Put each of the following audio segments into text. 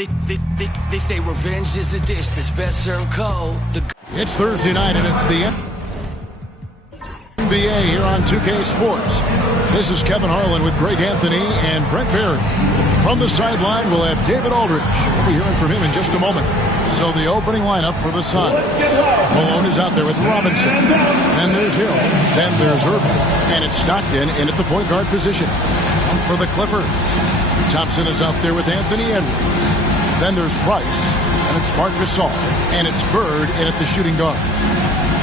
They say revenge is a dish that's best served cold. It's Thursday night, and it's the NBA here on 2K Sports. This is Kevin Harlan with Greg Anthony and Brent Barry. From the sideline, we'll have David Aldridge. We'll be hearing from him in just a moment. So the opening lineup for the Suns. Malone is out there with Robinson. Then there's Hill. Then there's Irving. And it's Stockton in at the point guard position. For the Clippers, Thompson is out there with Anthony Edwards. Then there's Price. And it's Marc Gasol. And it's Bird in at the shooting guard.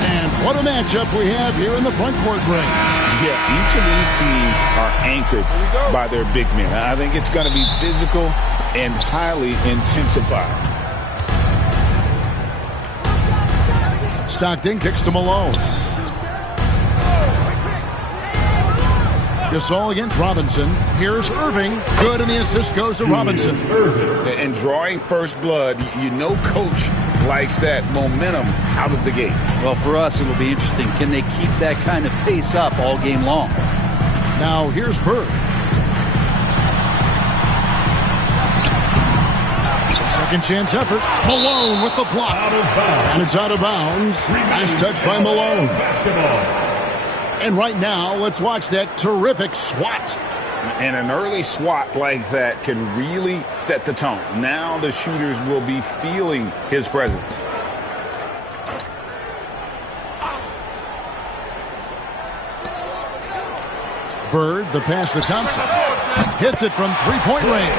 And what a matchup we have here in the front court, Greg. Yeah, each of these teams are anchored by their big men. I think it's going to be physical and highly intensified. Stockton kicks to Malone. Gasol against Robinson. Here's Irving. Good, and the assist goes to Robinson. And drawing first blood, you know coach likes that momentum out of the gate. Well, for us, it'll be interesting. Can they keep that kind of pace up all game long? Now, here's Bird. Second chance effort. Malone with the block. And it's out of bounds. Nice touch by Malone. And right now, let's watch that terrific swat. And an early swat like that can really set the tone. Now the shooters will be feeling his presence. Bird, the pass to Thompson. Hits it from three-point range.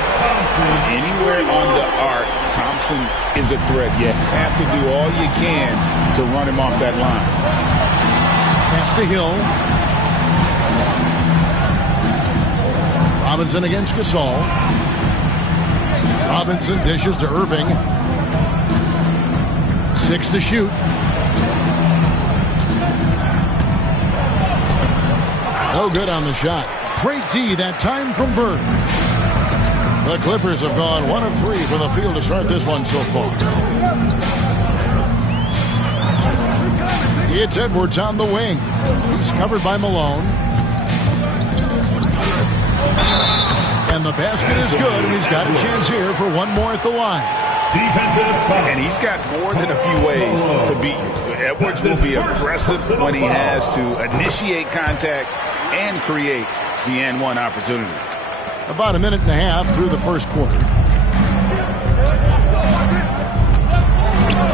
Anywhere on the arc, Thompson is a threat. You have to do all you can to run him off that line. Pass to Hill. Robinson against Gasol. Robinson dishes to Irving. 6 to shoot. No good on the shot. Great D that time from Bird. The Clippers have gone 1 of 3 from the field to start this one so far. It's Edwards on the wing. He's covered by Malone. And the basket is good, and he's got a chance here for one more at the line. And he's got more than a few ways to beat you. Edwards will be aggressive when he has to initiate contact and create the and-one opportunity. About a minute and a half through the first quarter.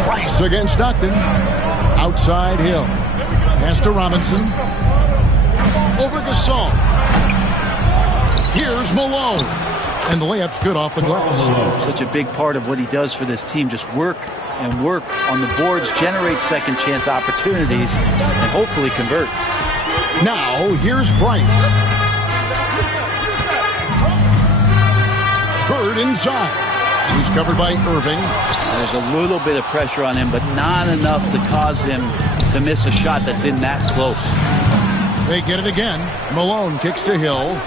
Price against Stockton. Outside Hill. Pass to Robinson. Over Gasol. Here's Malone. And the layup's good off the glass. Such a big part of what he does for this team. Just work and work on the boards, generate second chance opportunities, and hopefully convert. Now, here's Price. Bird inside. He's covered by Irving. There's a little bit of pressure on him, but not enough to cause him to miss a shot that's in that close. They get it again. Malone kicks to Hill.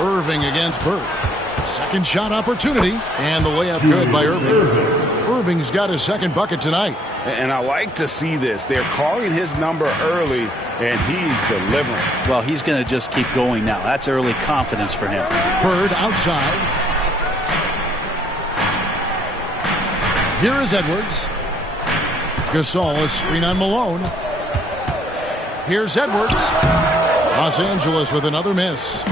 Irving against Bird. Second shot opportunity, and the layup good by Irving. Irving's got his second bucket tonight. And I like to see this. They're calling his number early, and he's delivering. Well, he's going to just keep going now. That's early confidence for him. Bird outside. Here is Edwards. Gasol, a screen on Malone. Here's Edwards. Los Angeles with another miss.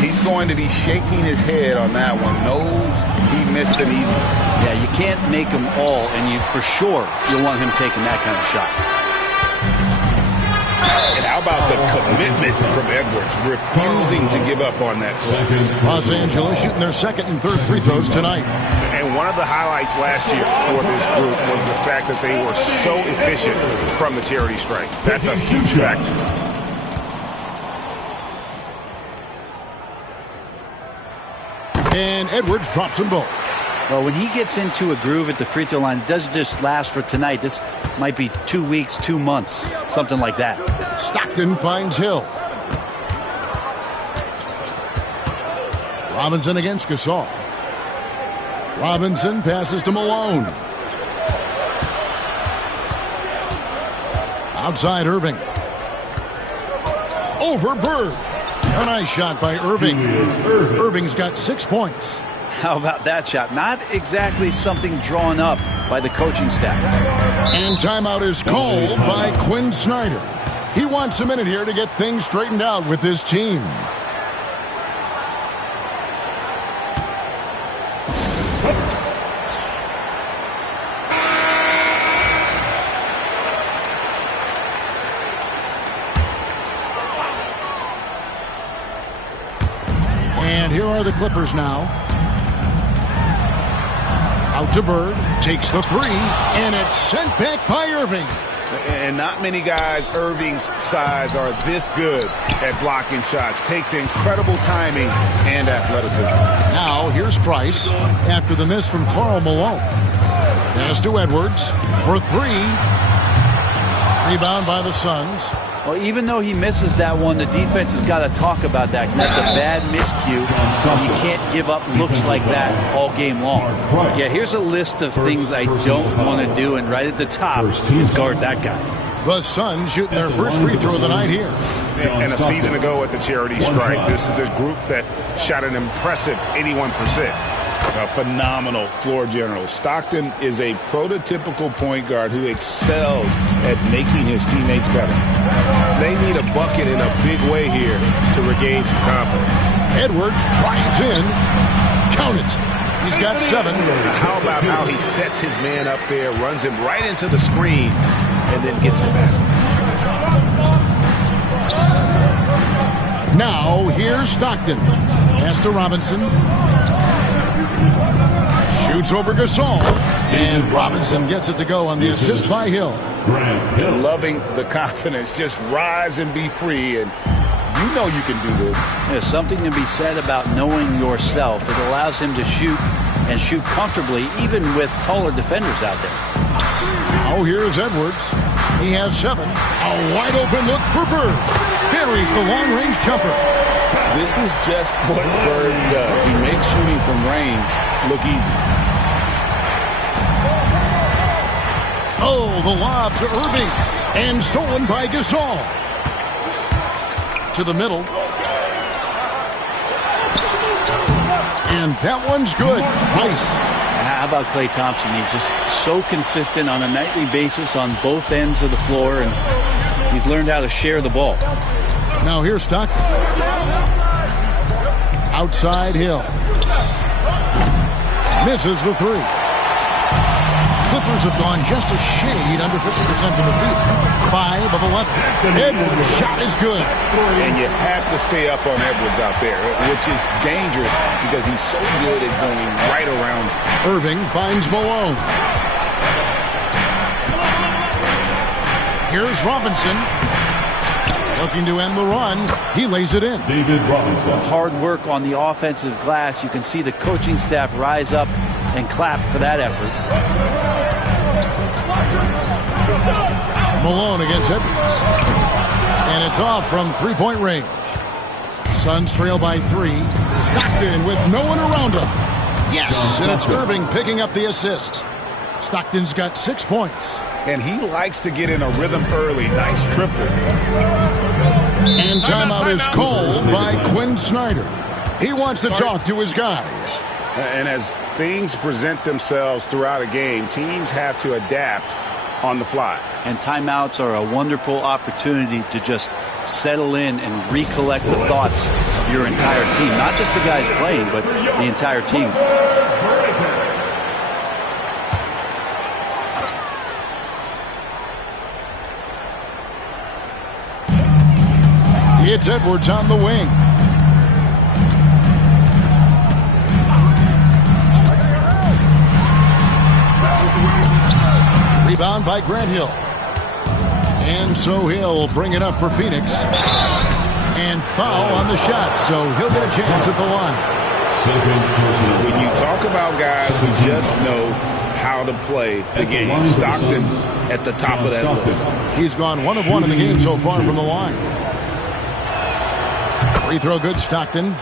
He's going to be shaking his head on that one. Knows he missed an easy. Yeah, you can't make them all, and you for sure you'll want him taking that kind of shot. And how about the commitment from Edwards, refusing to give up on that play. Los Angeles shooting their second and third free throws tonight. And one of the highlights last year for this group was the fact that they were so efficient from the charity stripe. That's a huge factor. And Edwards drops them both. Well, when he gets into a groove at the free throw line, it doesn't just last for tonight. This might be 2 weeks, 2 months, something like that. Stockton finds Hill. Robinson against Gasol. Robinson passes to Malone. Outside Irving. Over Bird. A nice shot by Irving. Irving's got 6 points. How about that shot? Not exactly something drawn up by the coaching staff. And timeout is called by Quinn Snyder. He wants a minute here to get things straightened out with his team. And here are the Clippers now. Out to Bird, takes the three, and it's sent back by Irving. And not many guys Irving's size are this good at blocking shots. Takes incredible timing and athleticism. Now here's Price after the miss from Karl Malone. Pass to Edwards for three. Rebound by the Suns. Well, even though he misses that one, the defense has got to talk about that. That's a bad miscue. You can't give up looks like that all game long. Yeah, here's a list of things I don't want to do, and right at the top is guard that guy. The Suns shooting their first free throw of the night here. And a season ago at the charity strike, this is a group that shot an impressive 81%. A phenomenal floor general. Stockton is a prototypical point guard who excels at making his teammates better. They need a bucket in a big way here to regain some confidence. Edwards drives in. Count it. He's got 7. How about how he sets his man up there, runs him right into the screen, and then gets the basket. Now here's Stockton. Pass to Robinson. Shoots over Gasol, and Robinson gets it to go on the assist by Hill. Loving the confidence. Just rise and be free, and you know you can do this. There's something to be said about knowing yourself. It allows him to shoot and shoot comfortably, even with taller defenders out there. Now here's Edwards. He has 7. A wide open look for Bird. Buries the long-range jumper. This is just what Bird does. He makes shooting from range look easy. Oh, the lob to Irving. And stolen by Gasol. To the middle. And that one's good. Nice. How about Klay Thompson? He's just so consistent on a nightly basis on both ends of the floor, and he's learned how to share the ball. Now here's Stockton. Outside Hill. Misses the three. Clippers have gone just a shade under 50% from the field. 5 of 11. Edwards' shot is good. And you have to stay up on Edwards out there, which is dangerous because he's so good at going right around. Irving finds Malone. Here's Robinson. Looking to end the run. He lays it in. David Robinson. Hard work on the offensive glass. You can see the coaching staff rise up and clap for that effort. Malone against Edwards. And it's off from three-point range. Suns trail by 3. Stockton with no one around him. Yes, and it's Irving picking up the assist. Stockton's got 6 points. And he likes to get in a rhythm early. Nice triple. And timeout is called by Quinn Snyder. He wants to talk to his guys. And as things present themselves throughout a game, teams have to adapt on the fly. And timeouts are a wonderful opportunity to just settle in and recollect the thoughts of your entire team. Not just the guys playing, but the entire team. It's Edwards on the wing. Rebound by Grant Hill. And so Hill bring it up for Phoenix. And foul on the shot, so he'll get a chance at the line. When you talk about guys who just know how to play the game, Stockton at the top of that list. He's gone 1 of 1 in the game so far from the line. Free throw good, Stockton.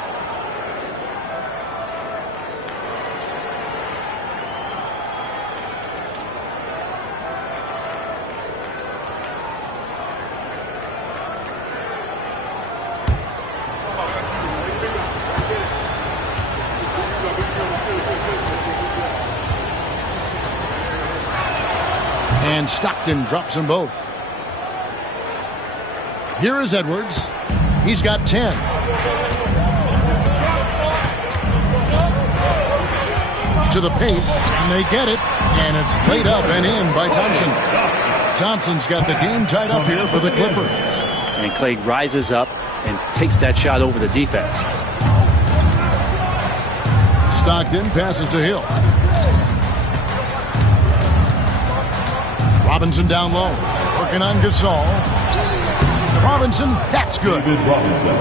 And Stockton drops them both. Here is Edwards. He's got 10. To the paint, and they get it. And it's laid up and in by Thompson. Thompson's got the game tied up here for the Clippers. And Clay rises up and takes that shot over the defense. Stockton passes to Hill. Robinson down low. Working on Gasol. Robinson, that's good.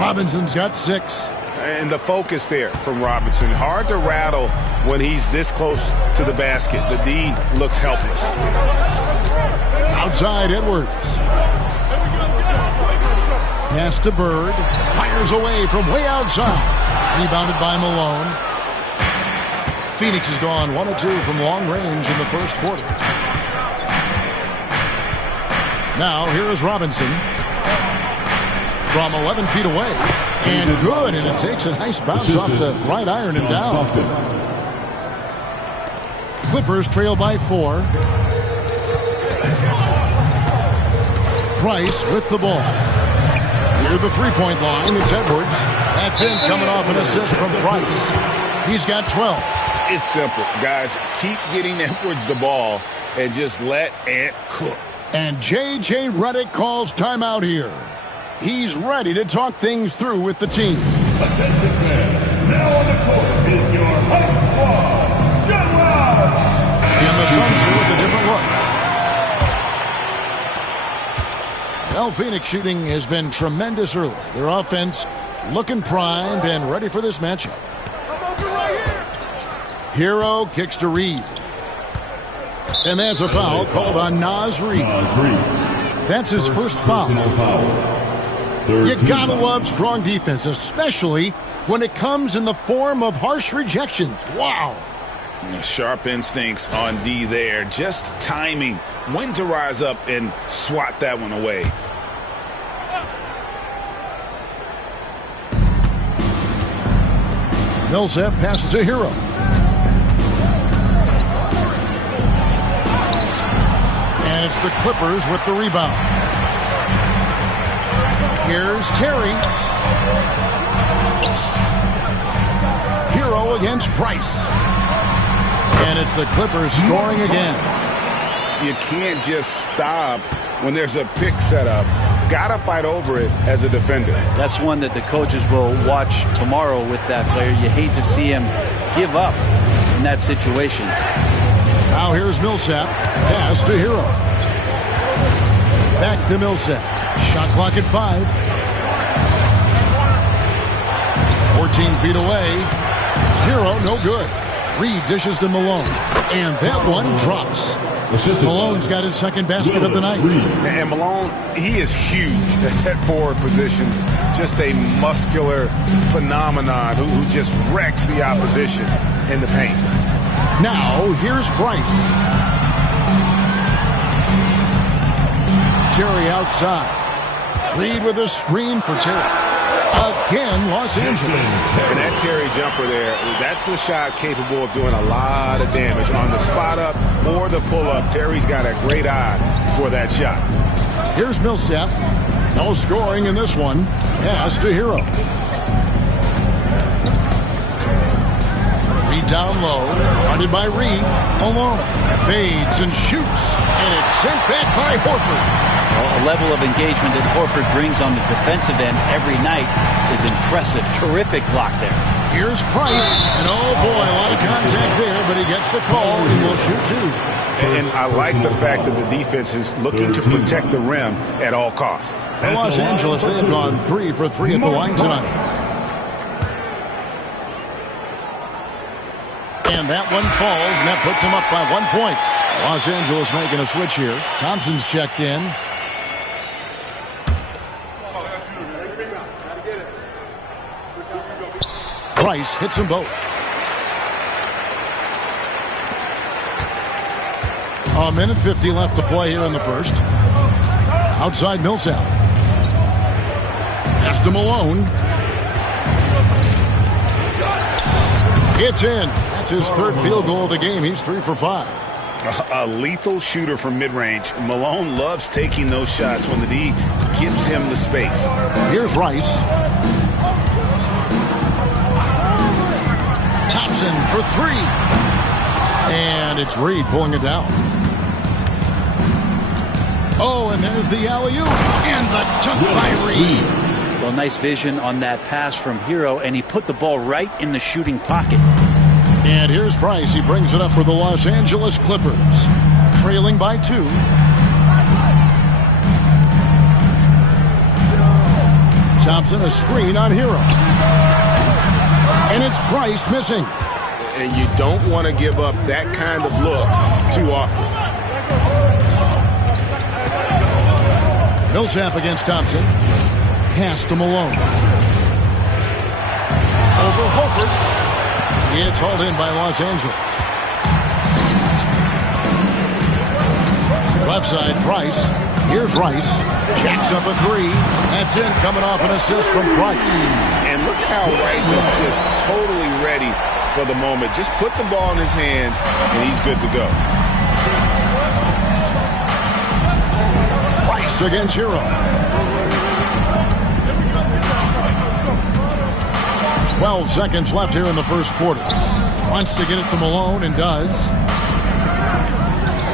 Robinson's got 6. And the focus there from Robinson. Hard to rattle when he's this close to the basket. The D looks helpless. Outside Edwards. Pass to Bird. Fires away from way outside. Rebounded by Malone. Phoenix has gone 1 of 2 from long range in the first quarter. Now here is Robinson. From 11 feet away. And good, and it takes a nice bounce off the right iron and down. Clippers trail by 4. Price with the ball. Near the three-point line, it's Edwards. That's in, coming off an assist from Price. He's got 12. It's simple, guys. Keep getting Edwards the ball and just let Ant cook. And J.J. Redick calls timeout here. He's ready to talk things through with the team. Attention fans, now on the court is your home squad, General. And the Suns here with a different look. Well, Phoenix shooting has been tremendous early. Their offense looking primed and ready for this matchup. Hero kicks to Reed. And that's a foul called on Naz Reid. That's his first foul. You gotta love strong defense, especially when it comes in the form of harsh rejections. Wow. Sharp instincts on D there. Just timing when to rise up and swat that one away. Millsap passes to Hero. And it's the Clippers with the rebound. Here's Terry. Hero against Price. And it's the Clippers scoring again. You can't just stop when there's a pick set up. Gotta fight over it as a defender. That's one that the coaches will watch tomorrow with that player. You hate to see him give up in that situation. Now here's Millsap. Pass to Hero. Back to Millsap. Shot clock at 5. 14 feet away. Hero, no good. Reed dishes to Malone. And that one drops. Malone's got his second basket of the night. And Malone, he is huge at that forward position. Just a muscular phenomenon who just wrecks the opposition in the paint. Now, here's Price. Terry outside. Reed with a screen for Terry. Again, Los Angeles. And that Terry jumper there, that's the shot capable of doing a lot of damage. On the spot up or the pull up, Terry's got a great eye for that shot. Here's Millsap. No scoring in this one. Pass to Hero. Reed down low. Guarded by Reed. Alone. Fades and shoots. And it's sent back by Horford. Well, a level of engagement that Horford brings on the defensive end every night is impressive. Terrific block there. Here's Price. And oh boy, a lot of contact there, but he gets the call and will shoot 2. And I like the fact that the defense is looking to protect the rim at all costs. For Los Angeles, they have gone 3 for 3 at the line tonight. And that one falls, and that puts them up by 1 point. Los Angeles making a switch here. Thompson's checked in. Price hits them both. A minute 50 left to play here in the first. Outside Millsap. Pass to Malone. It's in. That's his third field goal of the game. He's 3 for 5. A lethal shooter from mid-range. Malone loves taking those shots when the D gives him the space. Here's Rice. Thompson for three. And it's Reed pulling it down. Oh, and there's the alley-oop. And the dunk by Reed. Well, nice vision on that pass from Hero, and he put the ball right in the shooting pocket. And here's Price. He brings it up for the Los Angeles Clippers. Trailing by 2. Thompson, a screen on Hero. And it's Price missing. And you don't want to give up that kind of look too often. Millsap against Thompson. Pass to Malone. Over Horford. It's hauled in by Los Angeles. Left side, Price. Here's Rice. Jacks up a 3. That's in, coming off an assist from Price. And look at how Rice is just totally ready for the moment. Just put the ball in his hands, and he's good to go. Price against Hero. 12 seconds left here in the first quarter. Wants to get it to Malone and does.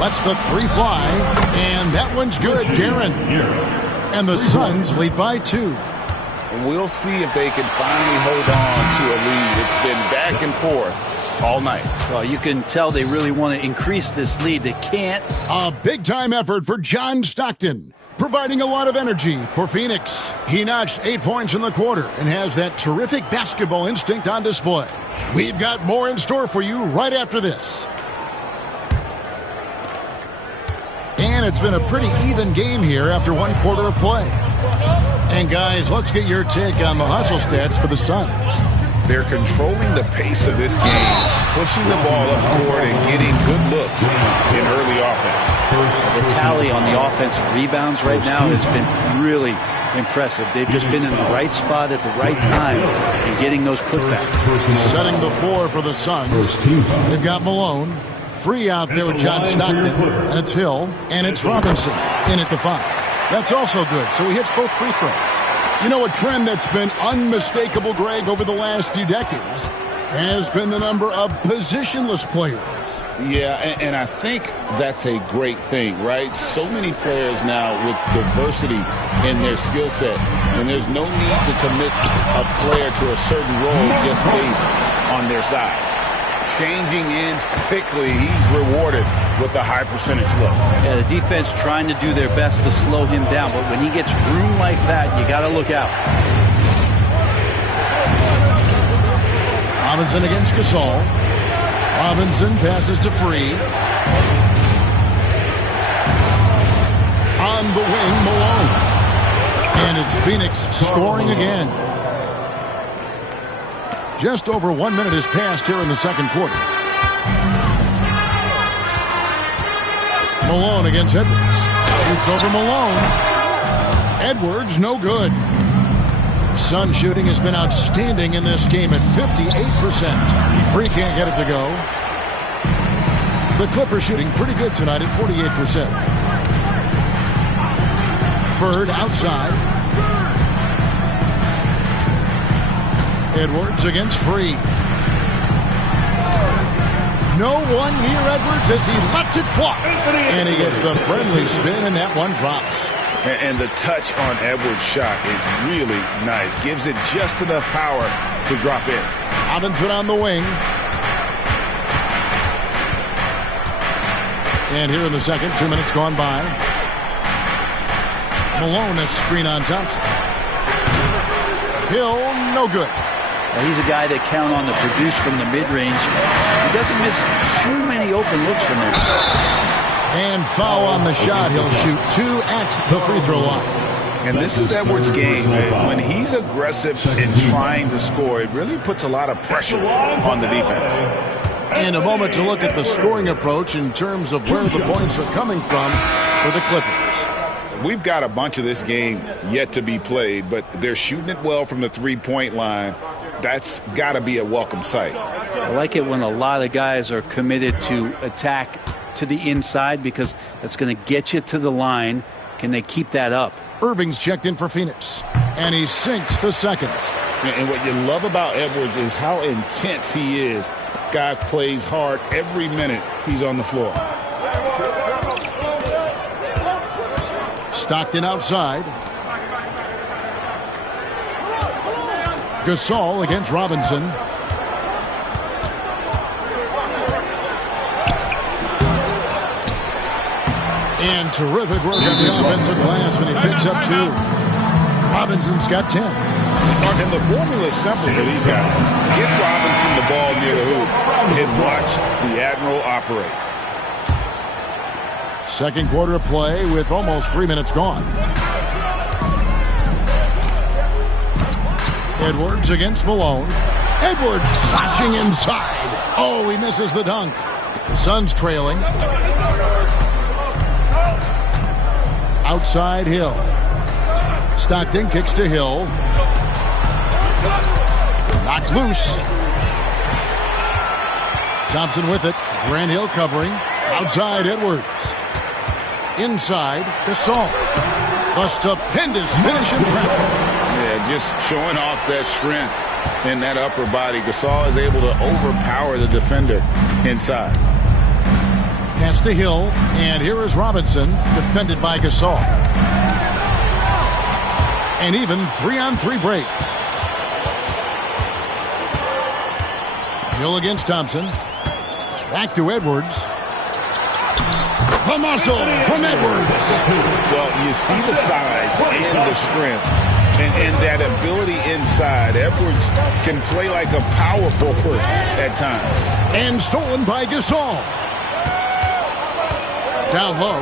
Lets the 3 fly. And that one's good, Guerin. And the Suns lead by 2. We'll see if they can finally hold on to a lead. It's been back and forth all night. Well, you can tell they really want to increase this lead. They can't. A big-time effort for John Stockton, providing a lot of energy for Phoenix. He notched 8 points in the quarter and has that terrific basketball instinct on display. We've got more in store for you right after this. And it's been a pretty even game here after 1 quarter of play. And guys, let's get your take on the hustle stats for the Suns. They're controlling the pace of this game, pushing the ball up court and getting good looks in early offense. The tally on the offensive rebounds right now has been really impressive. They've just been in the right spot at the right time and getting those putbacks. Setting the floor for the Suns. They've got Malone. Free out there with John Stockton. And it's Hill. And it's Robinson in at the 5. That's also good. So he hits both free throws. You know, a trend that's been unmistakable, Greg, over the last few decades has been the number of positionless players. Yeah, and I think that's a great thing, right? So many players now with diversity in their skill set, and there's no need to commit a player to a certain role just based on their size. Changing ends quickly, he's rewarded with a high percentage look. Yeah, the defense trying to do their best to slow him down, but when he gets room like that, you got to look out. Robinson against Gasol. Robinson passes to Free. On the wing, Malone. And it's Phoenix scoring again. Just over 1 minute has passed here in the second quarter. Malone against Edwards. Shoots over Malone. Edwards, no good. Sun shooting has been outstanding in this game at 58%. Free can't get it to go. The Clippers shooting pretty good tonight at 48%. Bird outside. Edwards against Free. No one near Edwards as he lets it fly. And he gets the friendly spin, and that one drops. And the touch on Edwards' shot is really nice. Gives it just enough power to drop in. Robinson on the wing. And here in the second, 2 minutes gone by. Malone, a screen on Thompson. Hill, no good. He's a guy that count on to produce from the mid-range. He doesn't miss too many open looks from there. And foul on the shot. He'll shoot 2 at the free throw line. And this is Edwards' game. When he's aggressive and trying to score, it really puts a lot of pressure on the defense. And a moment to look at the scoring approach in terms of where the points are coming from for the Clippers. We've got a bunch of this game yet to be played, but they're shooting it well from the three-point line. That's got to be a welcome sight. I like it when a lot of guys are committed to attack to the inside because that's going to get you to the line. Can they keep that up? Irving's checked in for Phoenix, and he sinks the second. And what you love about Edwards is how intense he is. Guy plays hard every minute he's on the floor. Stockton outside. Gasol against Robinson. And terrific work on the offensive glass when he picks up 2. Robinson's got 10. And the formula is simple for these guys. Get Robinson the ball near the hoop and watch the Admiral operate. Second quarter of play with almost 3 minutes gone. Edwards against Malone. Edwards slashing inside. Oh, he misses the dunk. The Suns trailing. Outside Hill. Stockton kicks to Hill. Knocked loose. Thompson with it. Grant Hill covering. Outside Edwards. Inside Gasol. A stupendous finish in traffic. Yeah, just showing off that strength in that upper body. Gasol is able to overpower the defender inside. Pass to Hill, and here is Robinson, defended by Gasol. An even 3-on-3 break. Hill against Thompson. Back to Edwards. The muscle from Edwards. Well, you see the size and the strength and that ability inside. Edwards can play like a power forward at times. And stolen by Gasol. Down low.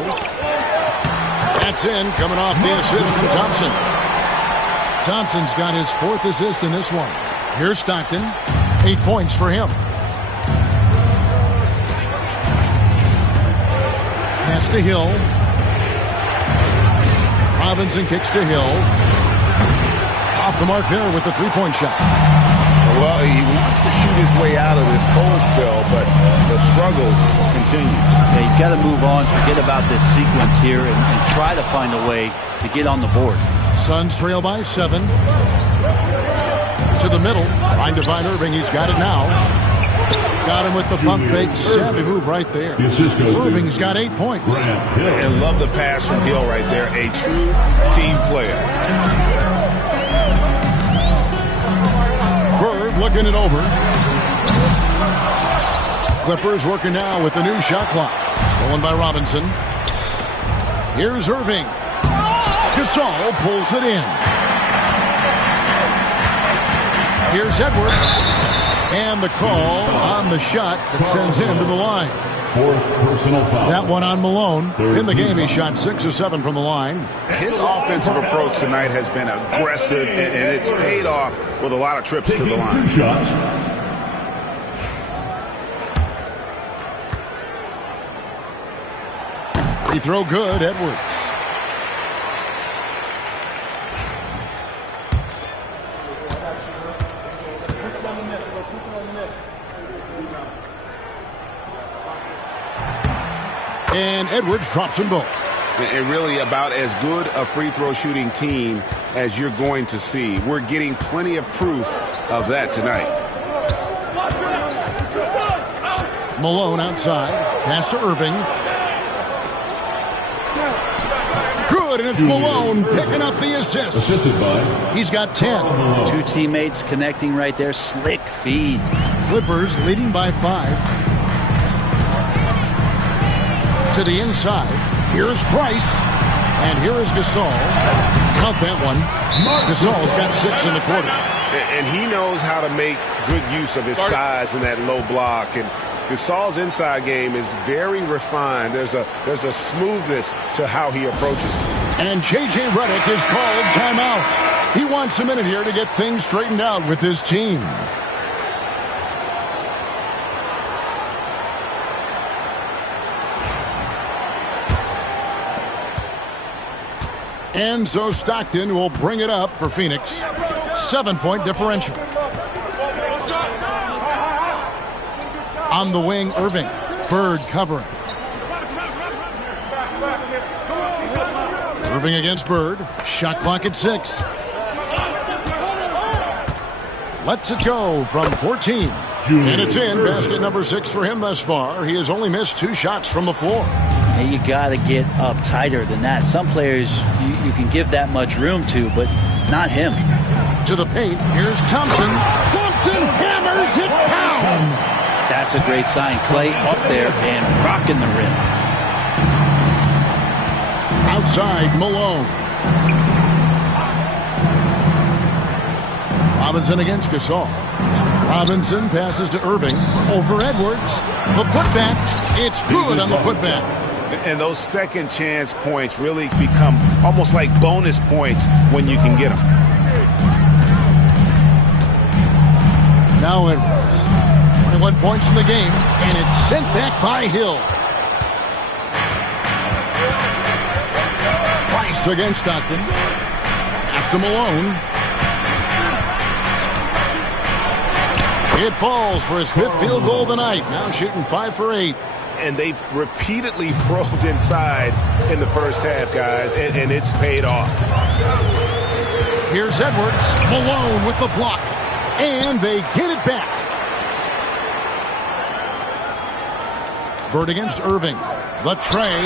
That's in, coming off the assist from Thompson. Thompson's got his 4th assist in this one. Here's Stockton. 8 points for him. Pass to Hill. Robinson kicks to Hill. Off the mark there with the 3-point shot. Well, he wants to shoot his way out of this cold spell, but the struggles continue. Yeah, he's got to move on, forget about this sequence here, and try to find a way to get on the board. Suns trail by 7. To the middle, trying to find Irving. He's got it now. Got him with the pump fake. Savvy move right there. Irving's got 8 points. And love the pass from Hill right there. A true team player. Bird looking it over. Clippers working now with the new shot clock. Stolen by Robinson. Here's Irving. Gasol pulls it in. Here's Edwards. And the call on the shot that sends him to the line. 4th personal foul. That one on Malone. In the game, he shot 6 of 7 from the line. His offensive approach tonight has been aggressive, and it's paid off with a lot of trips to the line. 2 shots. Free throw good, Edwards. And Edwards drops them both. And really about as good a free throw shooting team as you're going to see. We're getting plenty of proof of that tonight. Malone outside. Pass to Irving. Good, and it's Malone picking up the assist. Assisted by. He's got 10. 2 teammates connecting right there. Slick feed. Clippers leading by 5. To the inside. Here's Price. And here is Gasol. Count that one. Gasol's got 6 in the quarter. And he knows how to make good use of his size in that low block. And Gasol's inside game is very refined. There's a smoothness to how he approaches. And J.J. Redick is called timeout. He wants a minute here to get things straightened out with his team. And so Stockton will bring it up for Phoenix. 7-point differential. On the wing, Irving. Bird covering. Irving against Bird. Shot clock at 6. Lets it go from 14. And it's in. Basket number 6 for him thus far. He has only missed 2 shots from the floor. Hey, you got to get up tighter than that. Some players you can give that much room to, but not him. To the paint. Here's Thompson. Thompson hammers it down. That's a great sign. Clay up there and rocking the rim. Outside, Malone. Robinson against Gasol. Robinson passes to Irving. Over Edwards. The putback. It's good on the putback. And those second chance points really become almost like bonus points when you can get them. Now Edwards. 21 points in the game, and it's sent back by Hill. Price against Stockton. Pass to Malone. It falls for his 5th field goal of the night. Now shooting 5 for 8. And they've repeatedly probed inside in the first half, guys, and it's paid off. Here's Edwards. Malone with the block. And they get it back. Bird against Irving. The tray.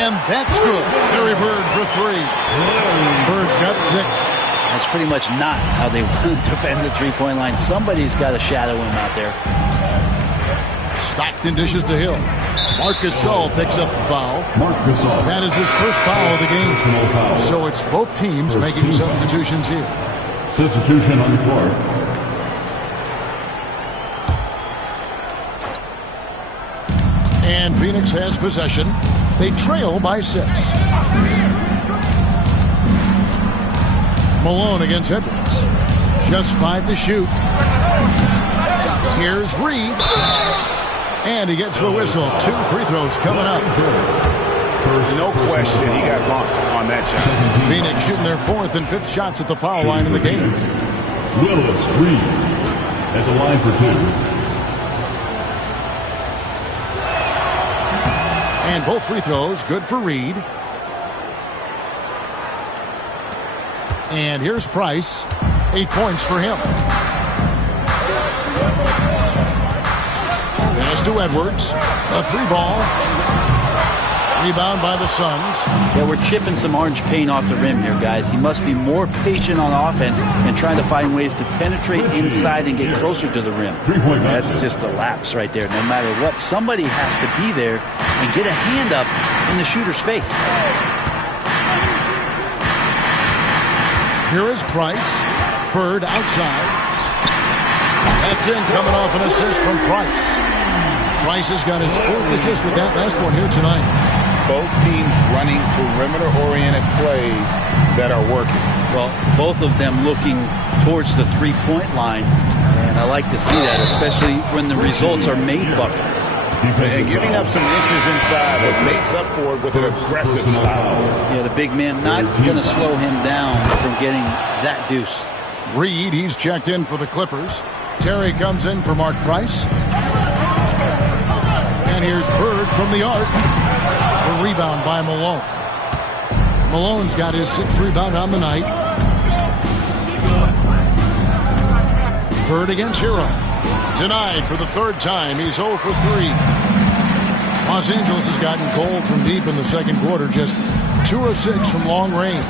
And that's good. Larry Bird for 3. Bird's got 6. That's pretty much not how they want to defend the three-point line. Somebody's got to shadow him out there. Stockton dishes to Hill. Marc Gasol picks up the foul. That is his first foul of the game. So it's both teams making substitutions here. Substitution on the court. And Phoenix has possession. They trail by 6. Malone against Edwards. Just 5 to shoot. Here's Reed. And he gets the whistle. 2 free throws coming up. No question he got bumped on that shot. Phoenix shooting their 4th and 5th shots at the foul line in the game. Willis Reed at the line for 2. And both free throws good for Reed. And here's Price. 8 points for him. Pass to Edwards. A 3-ball. Rebound by the Suns. Yeah, we're chipping some orange paint off the rim here, guys. He must be more patient on offense and trying to find ways to penetrate inside and get closer to the rim. That's just a lapse right there. No matter what, somebody has to be there and get a hand up in the shooter's face. Here is Price. Bird outside. That's in, coming off an assist from Price. Price has got his 4th assist with that last one here tonight. Both teams running perimeter-oriented plays that are working. Well, both of them looking towards the three-point line, and I like to see that, especially when the results are made buckets. And giving up some inches inside, but makes up for it with an aggressive style. Yeah, the big man not going to slow him down from getting that deuce. Reed, he's checked in for the Clippers. Terry comes in for Mark Price. And here's Bird from the arc. The rebound by Malone. Malone's got his 6th rebound on the night. Bird against Hero. Tonight, for the 3rd time, he's 0 for 3. Los Angeles has gotten cold from deep in the 2nd quarter, just 2 of 6 from long range.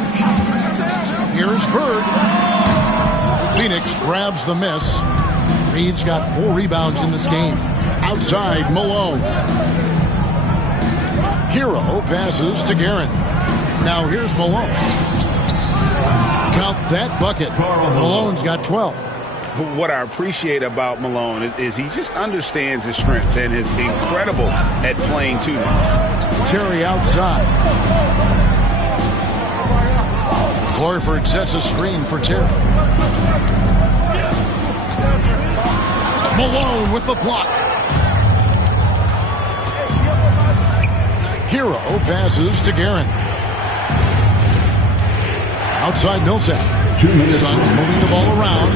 Here's Bird. Phoenix grabs the miss. Reed's got 4 rebounds in this game. Outside, Malone. Hero passes to Guerin. Now here's Malone. Count that bucket. Malone's got 12. What I appreciate about Malone is he just understands his strengths and is incredible at playing to them. Terry outside. Horford sets a screen for Terry. Malone with the block. Hero passes to Guerin. Outside Millsap. Suns moving the ball around.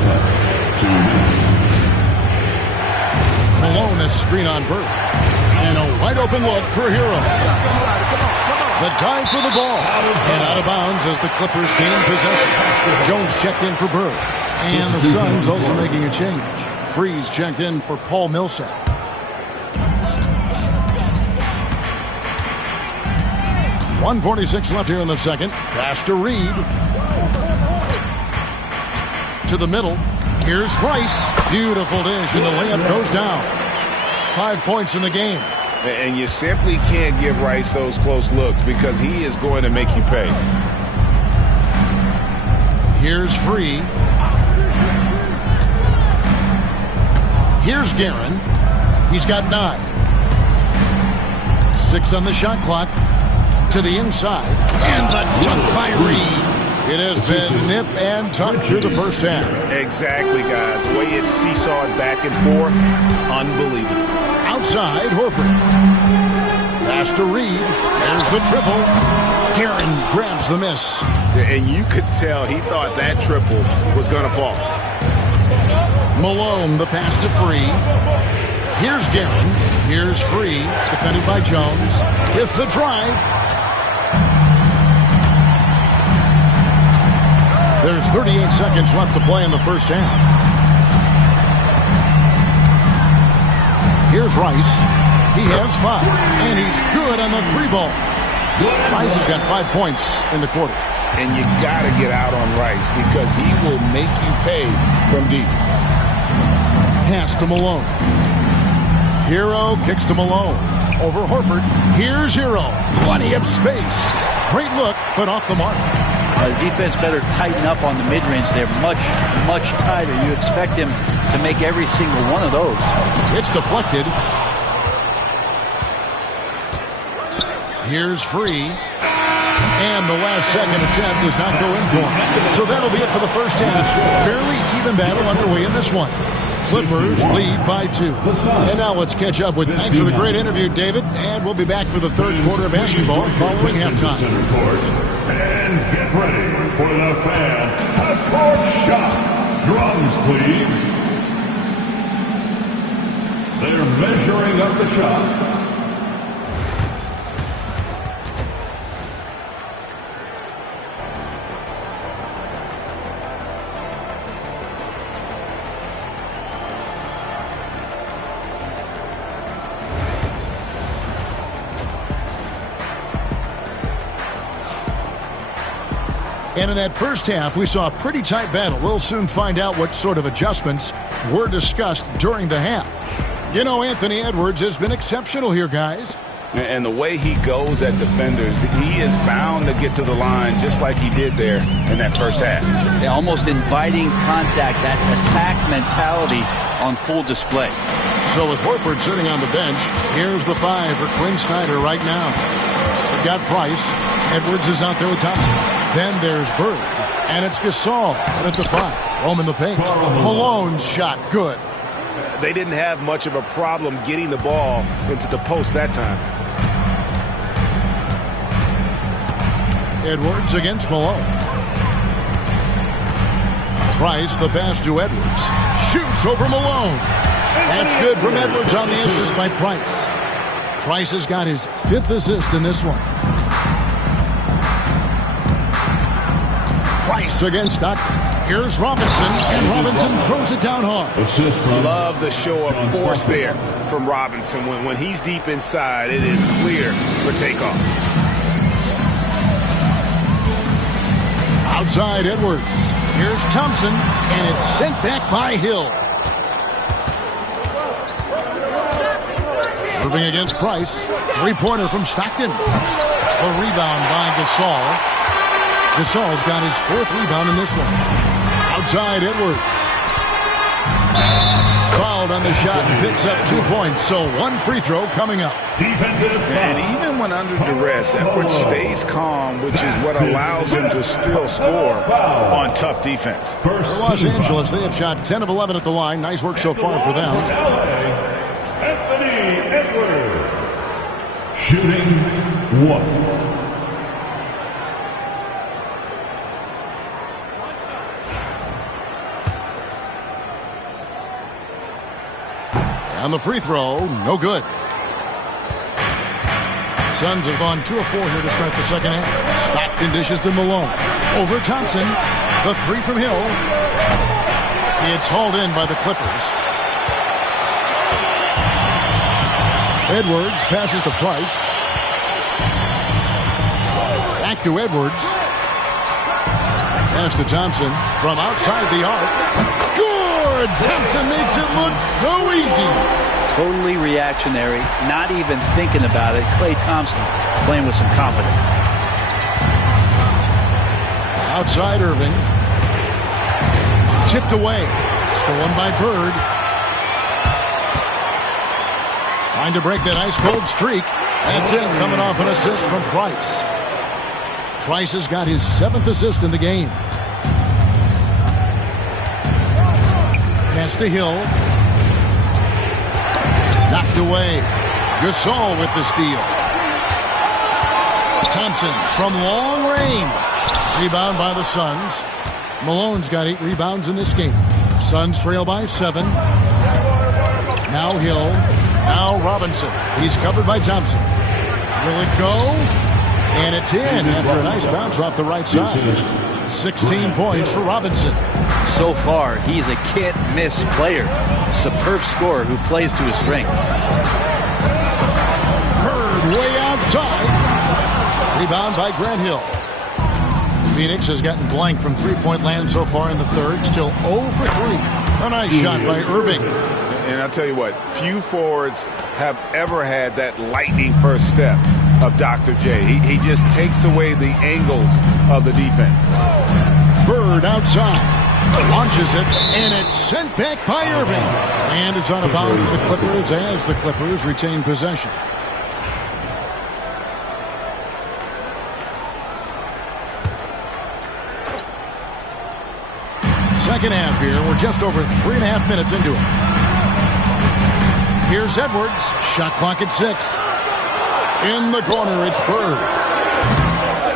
Malone, a screen on Bird. And a wide open look for Hero. The dive for the ball. And out of bounds as the Clippers gain possession. Jones checked in for Bird. And the Suns also making a change. Freeze checked in for Paul Millsap. .146 left here in the second. Pass to Reed. To the middle. Here's Rice. Beautiful dish, and the layup goes down. 5 points in the game. And you simply can't give Rice those close looks because he is going to make you pay. Here's Free. Here's Guerin. He's got 9. 6 on the shot clock. To the inside. And the dunk by Reed. It has been nip and tuck through the first half. Exactly, guys. The way it's seesawed back and forth, unbelievable. Outside, Horford. Pass to Reed. There's the triple. Guerin grabs the miss. And you could tell he thought that triple was going to fall. Malone, the pass to Free. Here's Guerin. Here's Free. Defended by Jones. With the drive. There's 38 seconds left to play in the first half. Here's Rice. He has 5. And he's good on the 3-ball. Rice has got 5 points in the quarter. And you got to get out on Rice because he will make you pay from deep. Pass to Malone. Hero kicks to Malone. Over Horford. Here's Hero. Plenty of space. Great look, but off the mark. The defense better tighten up on the mid-range. They're much, much tighter. You expect him to make every single one of those. It's deflected. Here's Free. And the last second attempt does not go in for him. So that'll be it for the first half. Fairly even battle underway in this one. Clippers lead by 2. And now let's catch up with thanks for the great interview, David. And we'll be back for the third quarter of basketball following halftime. And get ready for the fan half-court shot. Drums, please. They're measuring up the shot. And in that first half, we saw a pretty tight battle. We'll soon find out what sort of adjustments were discussed during the half. You know, Anthony Edwards has been exceptional here, guys. And the way he goes at defenders, he is bound to get to the line just like he did there in that first half. Yeah, almost inviting contact, that attack mentality on full display. So with Horford sitting on the bench, here's the 5 for Quinn Snyder right now. They've got Price. Edwards is out there with Thompson. Then there's Bird. And it's Gasol. And at the 5. Home in the paint. Malone's shot good. They didn't have much of a problem getting the ball into the post that time. Edwards against Malone. Price, the pass to Edwards. Shoots over Malone. That's good from Edwards on the assist by Price. Price has got his 5th assist in this one. Price against Stockton. Here's Robinson, and Robinson throws it down hard. Love the show of force there from Robinson. When he's deep inside, it is clear for takeoff. Outside Edwards. Here's Thompson, and it's sent back by Hill. Moving against Price. 3-pointer from Stockton. A rebound by Gasol. Gasol's got his 4th rebound in this one. Outside Edwards. Fouled on the shot and picks up 2 points. So 1 free throw coming up. And even when under duress, Edwards stays calm, which is what allows him to still score on tough defense. For Los Angeles, they have shot 10 of 11 at the line. Nice work so far for them. Anthony Edwards. Shooting 1. On the free throw, no good. Suns have gone 2 of 4 here to start the second half. Stockton dishes to Malone. Over Thompson. The three from Hill. It's hauled in by the Clippers. Edwards passes to Price. Back to Edwards. Pass to Thompson from outside the arc. Good! Thompson makes it look so easy. Totally reactionary, not even thinking about it. Klay Thompson playing with some confidence. Outside Irving. Tipped away. Stolen by Bird. Trying to break that ice-cold streak. That's it, coming off an assist from Price. Price has got his 7th assist in the game. Pass to Hill. Knocked away. Gasol with the steal. Thompson from long range. Rebound by the Suns. Malone's got 8 rebounds in this game. Suns trail by 7. Now Hill. Now Robinson. He's covered by Thompson. Will it go? And it's in after a nice bounce off the right side. 16 points for Robinson. So far, he's a can't-miss player. Superb scorer who plays to his strength. Bird way outside. Rebound by Grant Hill. Phoenix has gotten blank from three-point land so far in the third. Still 0 for 3. A nice shot by Irving. And I'll tell you what, few forwards have ever had that lightning first step of Dr. J. He just takes away the angles of the defense. Bird outside. Launches it, and it's sent back by Irving. And it's out of bounds to the Clippers as the Clippers retain possession. Second half here. We're just over 3.5 minutes into it. Here's Edwards. Shot clock at 6. In the corner, it's Bird.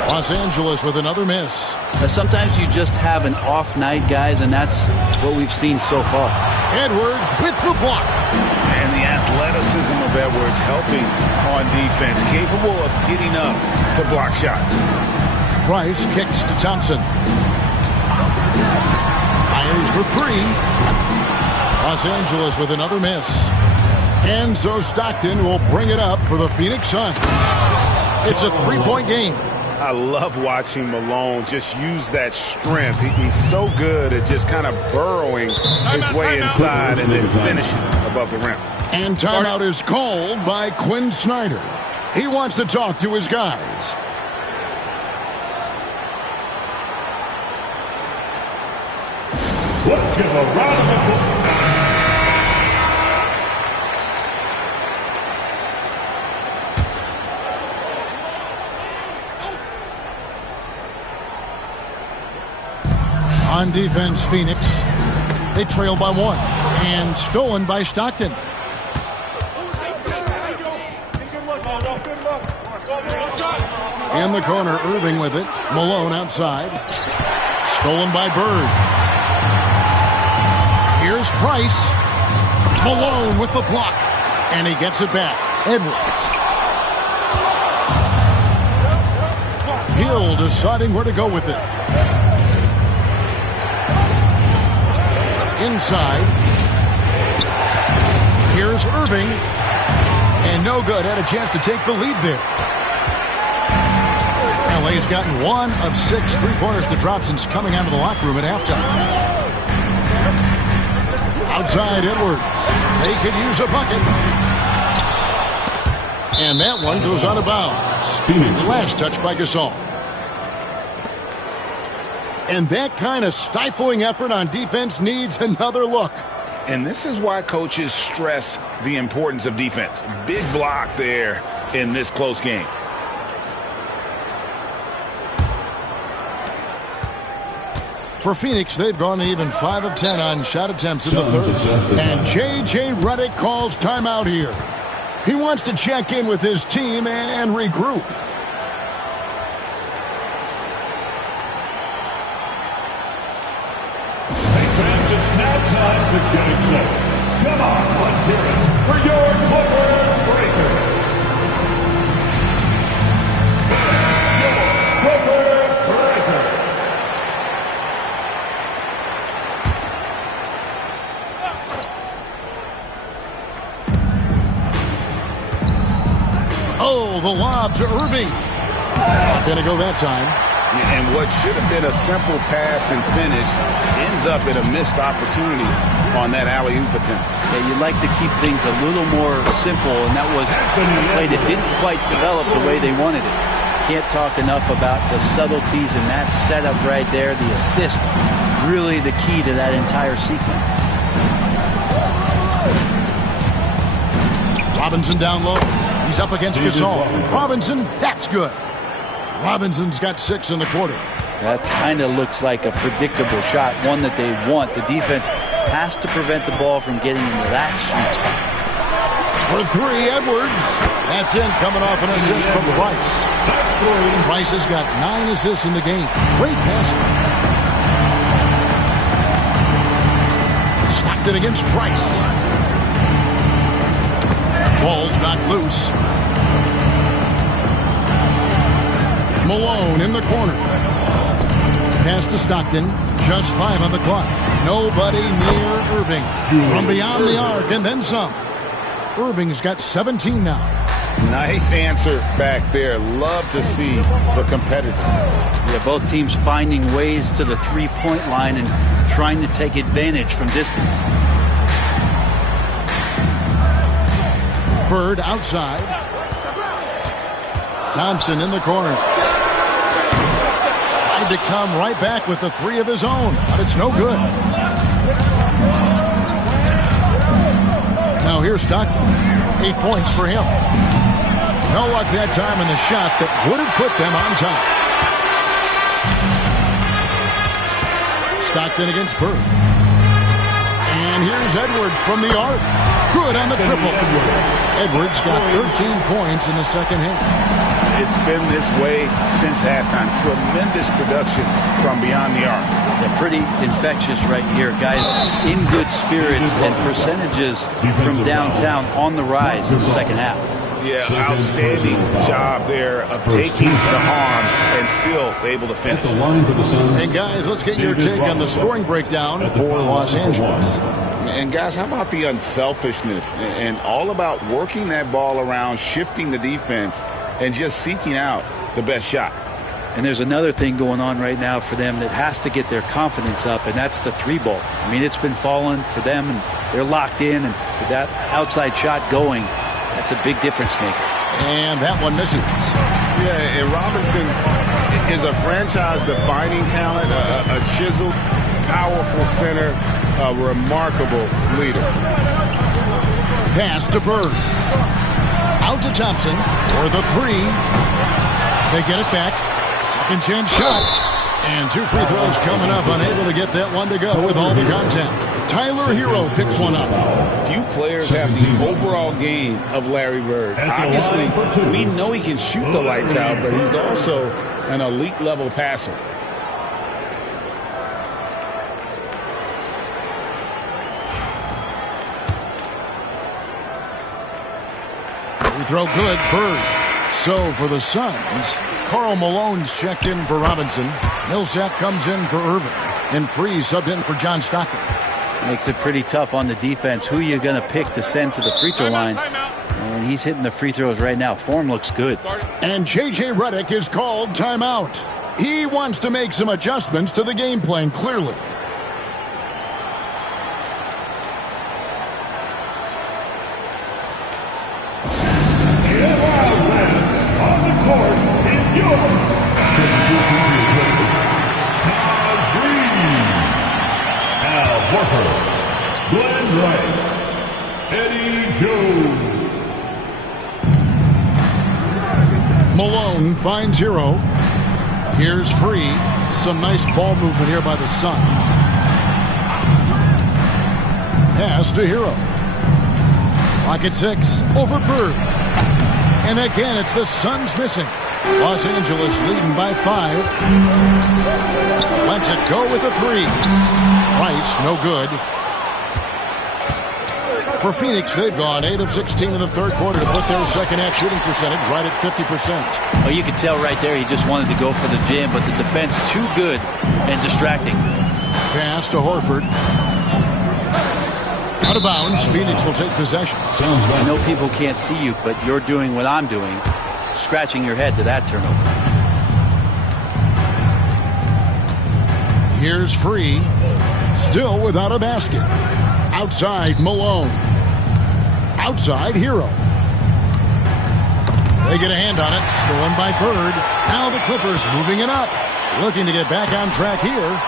Los Angeles with another miss. Sometimes you just have an off night, guys, and that's what we've seen so far. Edwards with the block. And the athleticism of Edwards helping on defense, capable of getting up to block shots. Price kicks to Thompson. Fires for 3. Los Angeles with another miss. And so Stockton will bring it up for the Phoenix Suns. It's a 3-point game. I love watching Malone just use that strength. He's so good at just kind of burrowing his way inside and then finishing above the rim. And timeout is called by Quinn Snyder. He wants to talk to his guys. Let's give a round of applause. On defense, Phoenix. They trail by 1. And stolen by Stockton. In the corner, Irving with it. Malone outside. Stolen by Bird. Here's Price. Malone with the block. And he gets it back. Edwards. Hill deciding where to go with it. Inside. Here's Irving. And no good. Had a chance to take the lead there. LA's gotten 1 of 6 three-pointers to drop since coming out of the locker room at halftime. Outside Edwards. They could use a bucket. And that one goes out of bounds. The last touch by Gasol. And that kind of stifling effort on defense needs another look. And this is why coaches stress the importance of defense. Big block there in this close game. For Phoenix, they've gone even 5 of 10 on shot attempts in the third. And J.J. Redick calls timeout here. He wants to check in with his team and regroup. Time to get it close. Come on, let's hear it for your Clippers Breakers. Oh, the lob to Irving. Not going to go that time. And what should have been a simple pass and finish ends up in a missed opportunity on that alley-oop attempt. Yeah, you'd like to keep things a little more simple, and that was a play that didn't quite develop the way they wanted it. Can't talk enough about the subtleties in that setup right there. The assist, really the key to that entire sequence. Robinson down low. He's up against Gasol. Robinson, that's good. Robinson's got 6 in the quarter. That kind of looks like a predictable shot, one that they want. The defense has to prevent the ball from getting into that sweet spot. For 3, Edwards. That's in, coming off an assist from Price. Price has got 9 assists in the game. Great passing. Stockton against Price. Ball's knocked loose. Malone in the corner. Pass to Stockton. Just 5 on the clock. Nobody near Irving. From beyond the arc and then some. Irving's got 17 now. Nice answer back there. Love to see the competitiveness. Yeah, both teams finding ways to the three-point line and trying to take advantage from distance. Bird outside. Thompson in the corner. Tried to come right back with the 3 of his own, but it's no good. Now here's Stockton. 8 points for him. No luck that time in the shot that would have put them on top. Stockton against Bird. And here's Edwards from the arc. Good on the triple. Edwards got 13 points in the second half. It's been this way since halftime. Tremendous production from beyond the arc. They're pretty infectious right here. Guys in good spirits and percentages from downtown on the rise in the second half. Yeah, outstanding job there of taking the harm and still able to finish. Hey, guys, let's get your take on the scoring breakdown for Los Angeles. And, guys, how about the unselfishness and all about working that ball around, shifting the defense, and just seeking out the best shot. And there's another thing going on right now for them that has to get their confidence up, and that's the 3-ball. I mean, it's been falling for them, and they're locked in, and with that outside shot going, that's a big difference maker. And that one misses. Yeah, and Robinson is a franchise-defining talent, a chiseled, powerful center, a remarkable leader. Pass to Bird. Out to Thompson for the 3. They get it back. Second chance shot. And 2 free throws coming up. Unable to get that one to go with all the contact. Tyler Hero picks one up. Few players have the overall game of Larry Bird. Obviously, we know he can shoot the lights out, but he's also an elite level passer. Free throw good. Bird. So for the Suns, Karl Malone's checked in for Robinson. Millsap comes in for Irving. And Freeze subbed in for John Stockton. Makes it pretty tough on the defense. Who are you going to pick to send to the free throw line? And he's hitting the free throws right now. Form looks good. And J.J. Redick is called timeout. He wants to make some adjustments to the game plan, clearly. On the court is your Al Horford, Glenn Rice, Eddie Jones. Malone finds Hero. Here's Free. Some nice ball movement here by the Suns. Pass to Hero. Clock at 6. Over Bird. And again, it's the Suns missing. Los Angeles leading by 5. Lets it go with a 3. Rice, no good. For Phoenix, they've gone 8 of 16 in the third quarter to put their second half shooting percentage right at 50%. Oh, you could tell right there he just wanted to go for the jam, but the defense too good and distracting. Pass to Horford. Out of bounds. Phoenix will take possession. I know people can't see you, but you're doing what I'm doing, scratching your head to that turnover. Here's Free. Still without a basket. Outside, Malone. Outside, Hero. They get a hand on it. Stolen by Bird. Now the Clippers moving it up. Looking to get back on track here.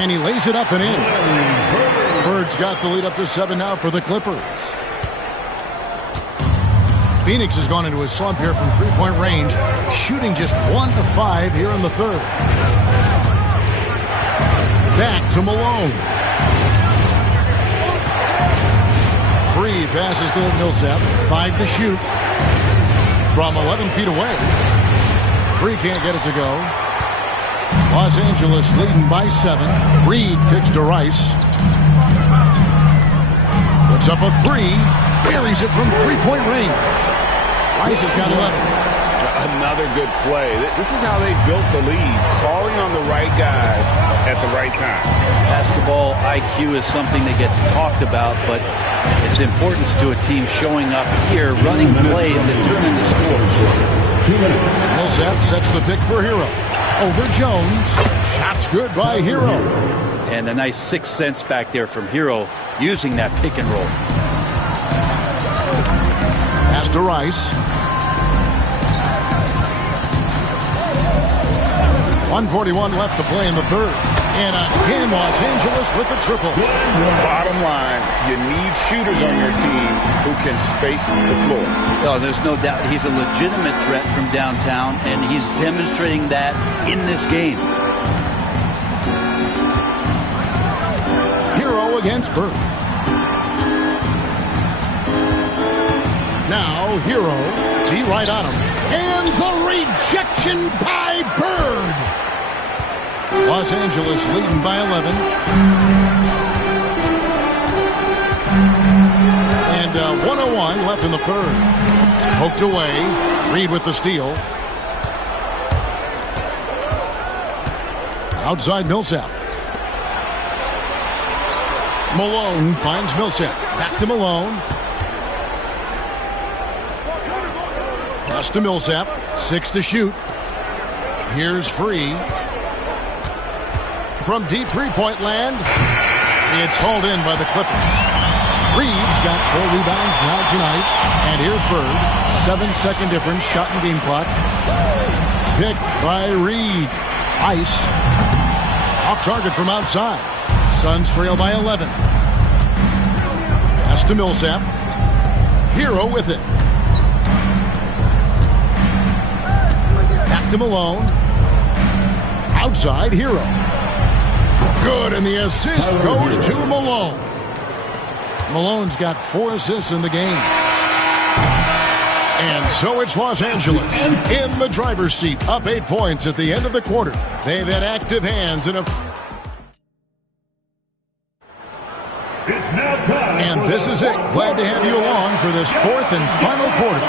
And he lays it up and in. Bird's got the lead up to 7 now for the Clippers. Phoenix has gone into a slump here from three-point range. Shooting just 1 of 5 here in the third. Back to Malone. Free passes to Millsap. 5 to shoot. From 11 feet away. Free can't get it to go. Los Angeles leading by 7. Reed kicks to Rice. Puts up a 3. Buries it from three-point range. Rice has got 11. Another good play. This is how they built the lead, calling on the right guys at the right time. Basketball IQ is something that gets talked about, but its importance to a team showing up here, running plays that turn into scores. Millsap sets the pick for Hero. Over Jones. Shot's good by Hero. And a nice 6 cents back there from Hero using that pick and roll. Pass to Rice. 1:41 left to play in the third. And again, Los Angeles with the triple. Bottom line, you need shooters on your team who can space the floor. Oh, there's no doubt he's a legitimate threat from downtown, and he's demonstrating that in this game. Hero against Bird. Now Hero, D right on him. And the rejection by Bird. Los Angeles leading by 11. And 1:01 left in the third. Poked away. Reed with the steal. Outside Millsap. Malone finds Millsap. Back to Malone. Pass to Millsap. 6 to shoot. Here's Free. From deep three-point land, it's hauled in by the Clippers. Reed's got 4 rebounds now tonight. And here's Bird. 7-second difference, shot and game clock. Picked by Reed. Ice. Off target from outside. Suns trail by 11. Pass to Millsap. Hero with it. Back to Malone. Outside Hero. Good, and the assist goes to Malone. Malone's got 4 assists in the game. And so it's Los Angeles in the driver's seat, up 8 points at the end of the quarter. They've had active hands and It's now time. And this is it. Glad to have you along for this 4th and final quarter.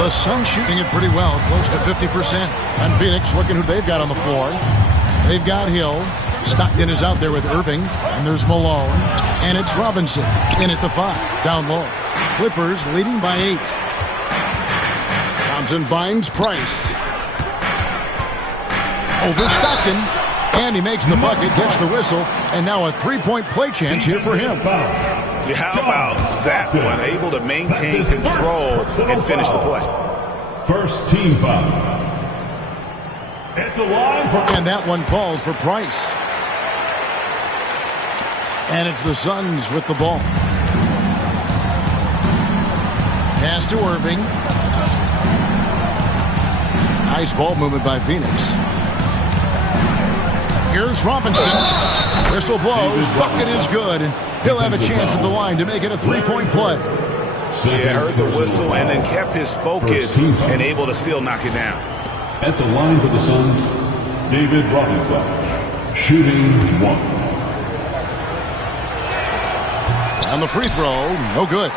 The Suns shooting it pretty well, close to 50%. And Phoenix looking who they've got on the floor. They've got Hill. Stockton is out there with Irving. And there's Malone. And it's Robinson in at the 5. Down low. Clippers leading by 8. Thompson finds Price. Over Stockton. And he makes the bucket, gets the whistle. And now a 3-point play chance here for him. Yeah, how about that one? Able to maintain control and finish the play. First team foul. At the line for... And that one falls for Price. And it's the Suns with the ball. Pass to Irving. Nice ball movement by Phoenix. Here's Robinson. Whistle blows. Bucket is good. And he'll have a chance at the line to make it a 3-point play. Yeah, heard the whistle and then kept his focus and able to still knock it down. At the line for the Suns, David Robinson, shooting 1. On the free throw, no good.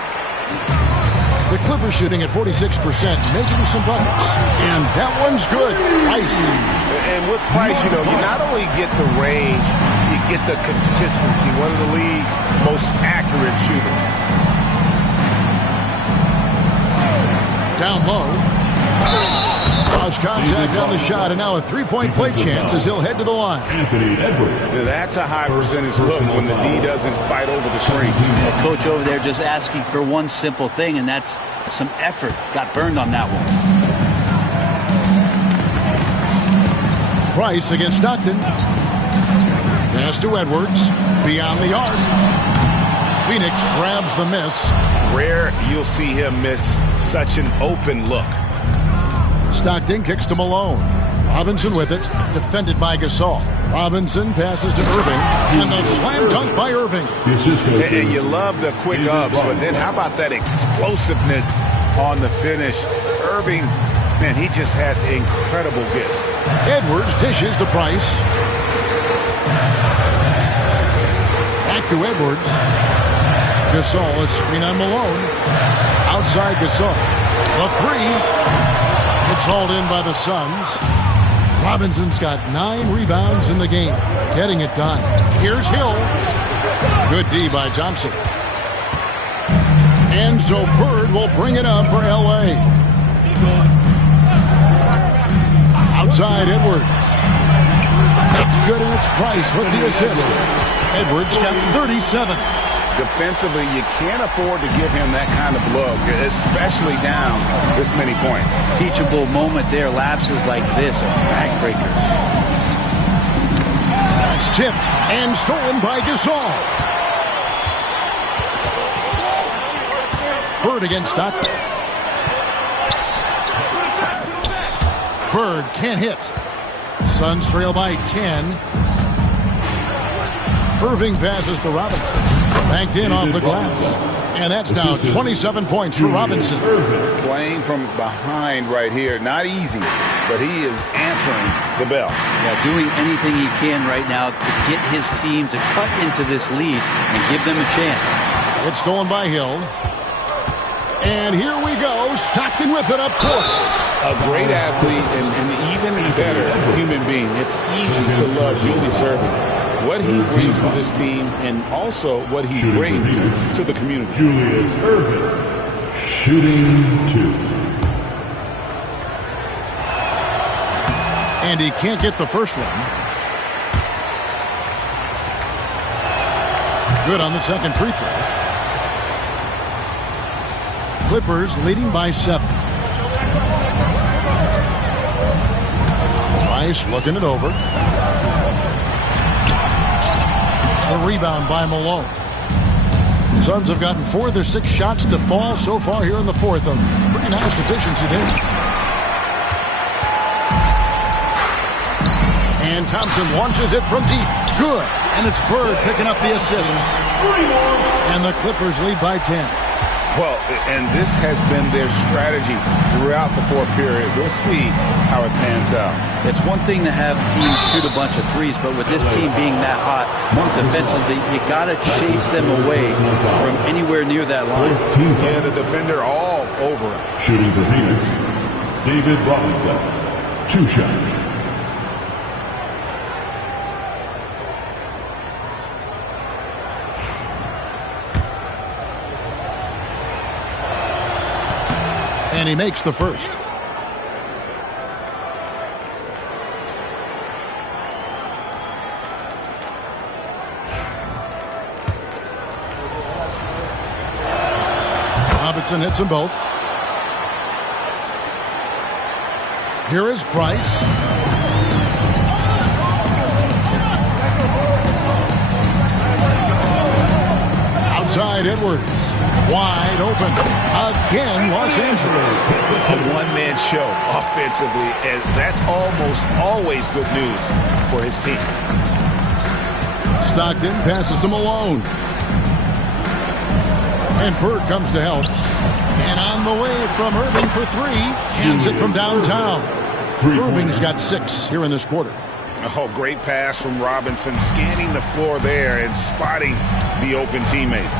The Clippers shooting at 46%, making some buckets. And that one's good. Ice. And with Price, you not only get the range, you get the consistency. One of the league's most accurate shooters. Down low. Lost contact on the shot, and now a three-point play chance as he'll head to the line. That's a high percentage look when the D doesn't fight over the screen. The coach over there just asking for one simple thing, and that's some effort. Got burned on that one. Price against Stockton. Pass to Edwards. Beyond the arc. Phoenix grabs the miss. Rare you'll see him miss such an open look. Stockton kicks to Malone. Robinson with it. Defended by Gasol. Robinson passes to Irving. And the slam dunk by Irving. And you love the quick ups, but then how about that explosiveness on the finish? Irving, man, he just has incredible gifts. Edwards dishes to Price. Back to Edwards. Gasol, a screen on Malone. Outside Gasol. The three. It's hauled in by the Suns. Robinson's got 9 rebounds in the game. Getting it done. Here's Hill. Good D by Thompson. And so Bird will bring it up for L.A. Outside Edwards. That's good, and it's Price with the assist. Edwards got 37. Defensively, you can't afford to give him that kind of look, especially down this many points. Teachable moment there. Lapses like this are backbreakers. That's tipped and stolen by Gasol. Bird against Stockton. Bird can't hit. Suns trail by 10. Irving passes to Robinson. Banked in off the glass. And that's now 27 points for Robinson. Playing from behind right here. Not easy, but he is answering the bell. Yeah, doing anything he can right now to get his team to cut into this lead and give them a chance. It's stolen by Hill. And here we go. Stockton with it up court. A great athlete and an even better human being. It's easy to love Julius Irving. What he brings to this team and also what he brings to the community. Julius Irving, shooting 2. And he can't get the first one. Good on the second free throw. Clippers leading by 7. Price looking it over. A rebound by Malone. The Suns have gotten 4 of their 6 shots to fall so far here in the fourth. A pretty nice efficiency there. And Thompson launches it from deep. Good. And it's Bird picking up the assist. And the Clippers lead by 10. Well, and this has been their strategy throughout the fourth period. We'll see how it pans out. It's one thing to have teams shoot a bunch of threes, but with this team being that hot defensively, you got to chase them away from anywhere near that line. Yeah, the defender all over it. Shooting for Phoenix, David Robinson, 2 shots. And he makes the first. Robinson hits them both. Here is Price. Outside Edwards. Wide open. Again, Los Angeles. A one-man show offensively, and that's almost always good news for his team. Stockton passes to Malone. And Bird comes to help. And on the way from Irving for 3. Cans it from downtown. Irving's got 6 here in this quarter. Oh, great pass from Robinson, scanning the floor there and spotting the open teammate.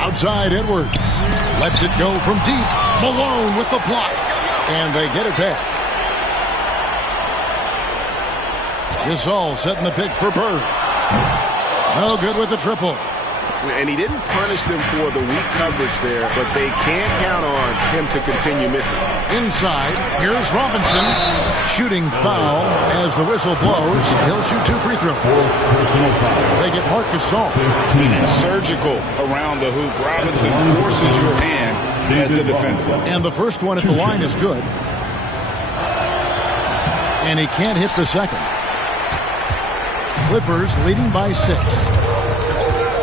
Outside Edwards. Lets it go from deep. Malone with the block. And they get it back. Gasol setting the pick for Bird. No good with the triple. And he didn't punish them for the weak coverage there, but they can't count on him to continue missing. Inside, here's Robinson. Shooting foul as the whistle blows. He'll shoot 2 free throws. They get Marc Gasol. And surgical around the hoop. Robinson forces your hand as the defender. And the first one at the line is good. And he can't hit the second. Clippers leading by 6.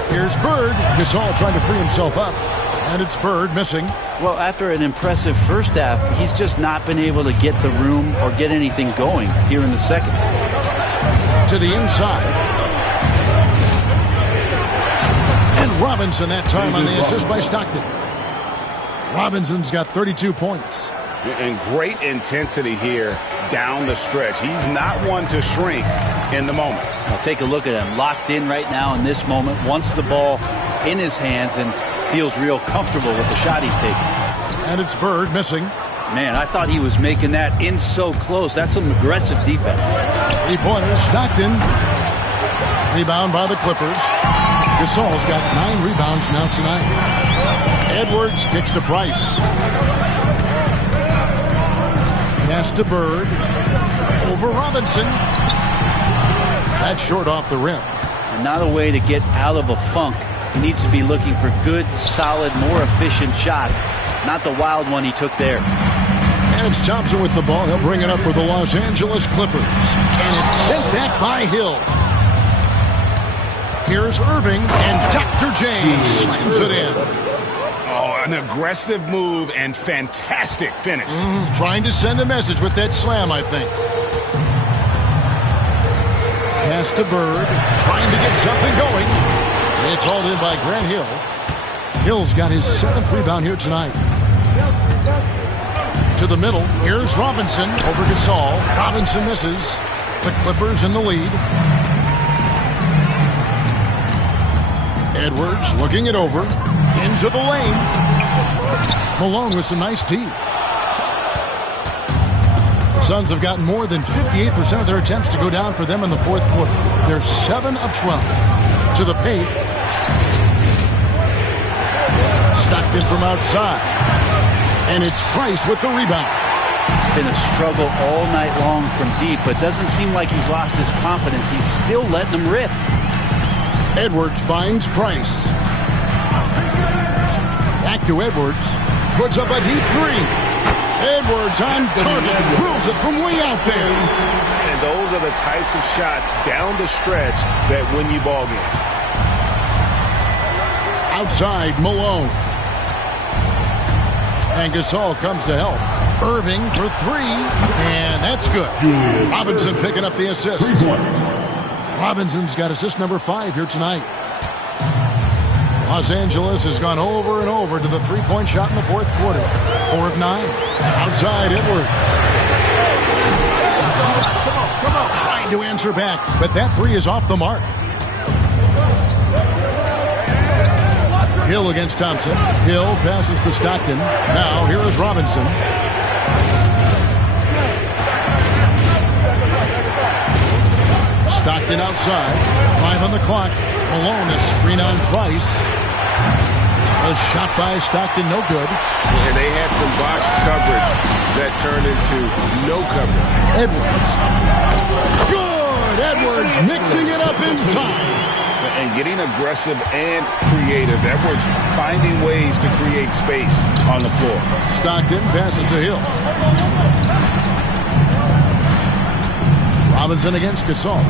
Here's Bird. Gasol trying to free himself up. And it's Bird missing. Well, after an impressive first half, he's just not been able to get the room or get anything going here in the second. To the inside. And Robinson that time on the assist by Stockton. Robinson's got 32 points. And great intensity here down the stretch. He's not one to shrink in the moment. I'll take a look at him. Locked in right now in this moment. Wants the ball in his hands and feels real comfortable with the shot he's taking. And it's Bird missing. Man, I thought he was making that in so close. That's some aggressive defense. 3-pointers. Stockton. Rebound by the Clippers. Gasol's got 9 rebounds now tonight. Edwards kicks to Price. Pass to Bird. Over Robinson. That's short off the rim. And not a way to get out of a funk. He needs to be looking for good, solid, more efficient shots. Not the wild one he took there. And it's Thompson with the ball. He'll bring it up for the Los Angeles Clippers. And it's sent back by Hill. Here's Irving. And Dr. J slams it in. Oh, an aggressive move and fantastic finish. Trying to send a message with that slam, I think. Pass to Bird. Trying to get something going. It's hauled in by Grant Hill. Hill's got his 7th rebound here tonight. To the middle. Here's Robinson over Gasol. Robinson misses. The Clippers in the lead. Edwards looking it over. Into the lane. Malone with some nice D. The Suns have gotten more than 58% of their attempts to go down for them in the fourth quarter. They're 7 of 12. To the paint. Stockton from outside. And it's Price with the rebound. It's been a struggle all night long from deep, but doesn't seem like he's lost his confidence. He's still letting them rip. Edwards finds Price. Back to Edwards. Puts up a deep 3. Edwards on target. Drills it from way out there. And those are the types of shots down the stretch that win you ball game. Outside, Malone. And Gasol comes to help. Irving for 3. And that's good. Robinson picking up the assist. Robinson's got assist number 5 here tonight. Los Angeles has gone over and over to the 3-point shot in the fourth quarter. 4 of 9. Outside, Edwards. Trying to answer back, but that 3 is off the mark. Hill against Thompson. Hill passes to Stockton. Now here is Robinson. Stockton outside. 5 on the clock. Malone a screen on Price. A shot by Stockton, no good. And they had some botched coverage that turned into no coverage. Edwards. Good! Edwards mixing it up inside. And getting aggressive and creative. Edwards finding ways to create space on the floor. Stockton passes to Hill. Robinson against Gasol.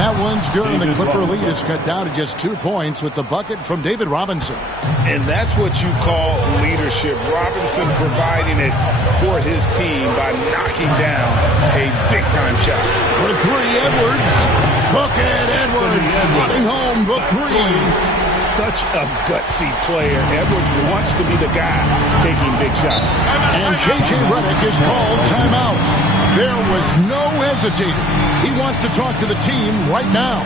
That one's good, and the Clipper lead is cut down to just 2 points with the bucket from David Robinson. And that's what you call leadership. Robinson providing it for his team by knocking down a big-time shot. For 3, Edwards. Look at Edwards running home the 3. Such a gutsy player. Edwards wants to be the guy taking big shots. And J.J. Redick is called timeout. There was no hesitating. He wants to talk to the team right now.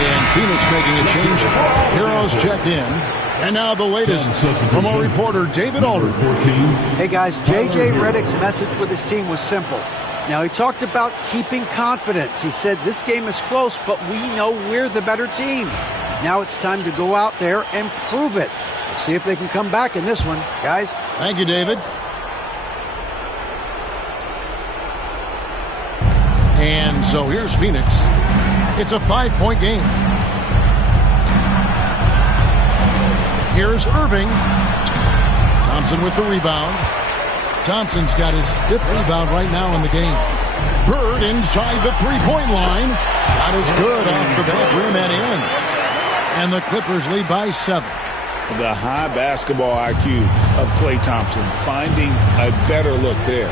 And Phoenix making a change. Heroes checked in. And now the latest from our reporter, David Aldridge. Hey, guys, J.J. Redick's message with his team was simple. Now, he talked about keeping confidence. He said, this game is close, but we know we're the better team. Now it's time to go out there and prove it. Let's see if they can come back in this one, guys. Thank you, David. And so here's Phoenix. It's a 5-point game. Here's Irving. Thompson with the rebound. Thompson's got his 5th rebound right now in the game. Bird inside the 3-point line. Shot is good off the back rim and in. And the Clippers lead by 7. The high basketball IQ of Klay Thompson finding a better look there.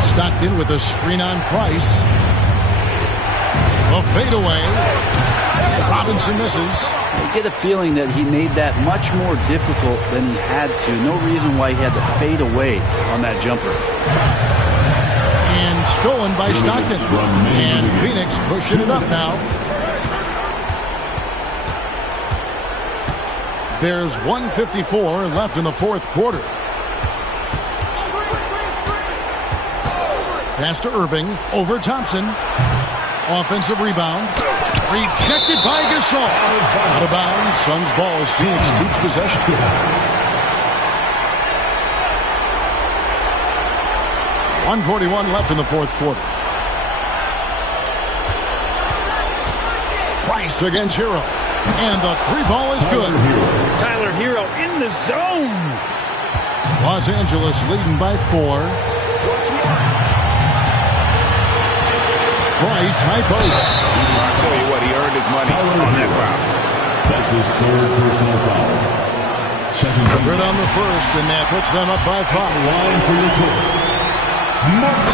Stockton with a screen on Price. A fadeaway. Robinson misses. I get a feeling that he made that much more difficult than he had to. No reason why he had to fade away on that jumper. And stolen by Stockton. And Phoenix pushing it up now. There's 1:54 left in the 4th quarter. Pass to Irving. Over Thompson. Offensive rebound. Rejected by Gasol. Out of bounds. Suns ball as Phoenix keeps possession. .141 left in the 4th quarter. Price against Hero. And the 3-ball is good. Tyler Hero in the zone. Los Angeles leading by 4. Price, high post. I'll tell you what, he earned his money on that foul. That's his 3rd personal foul. Good on the first, and that puts them up by 5.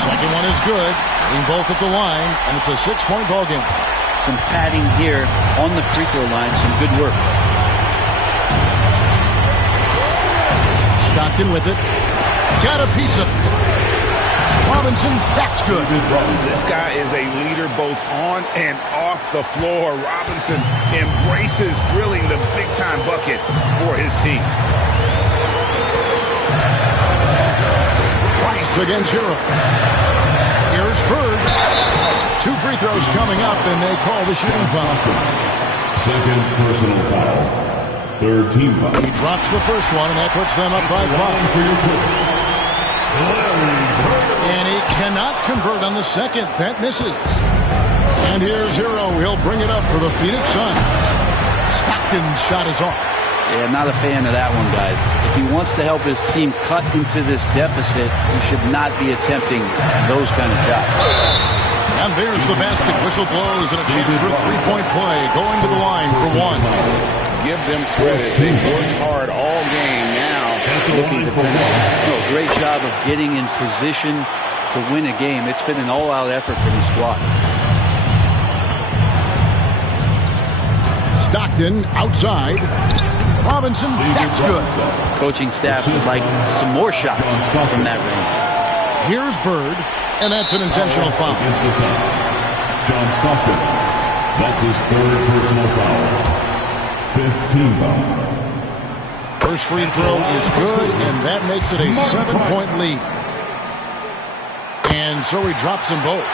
Second one is good. Getting both at the line, and it's a 6-point ball game. Some padding here on the free throw line. Some good work. Stockton with it. Got a piece of it. Robinson, that's good. This guy is a leader both on and off the floor. Robinson embraces drilling the big-time bucket for his team. Price against Hero. Here's Bird. 2 free throws coming up, and they call the shooting foul. 2nd personal foul. 3rd team foul. He drops the first one, and that puts them up by 5. And he cannot convert on the second. That misses. And here's Hero. He'll bring it up for the Phoenix Suns. Stockton's shot is off. Yeah, not a fan of that one, guys. If he wants to help his team cut into this deficit, he should not be attempting those kind of shots. And there's the basket. Whistle blows and a chance for a 3-point play. Going to the line for 1. Give them credit. They've worked hard all game now. Looking to finish. Oh, great job of getting in position to win a game. It's been an all-out effort from the squad. Stockton outside. Robinson, that's good. Coaching staff would like some more shots from that range. Here's Bird, and that's an intentional foul. John Stockton. That's his 3rd personal foul. 5th team foul. First free throw is good, and that makes it a 7-point lead. And so he drops them both.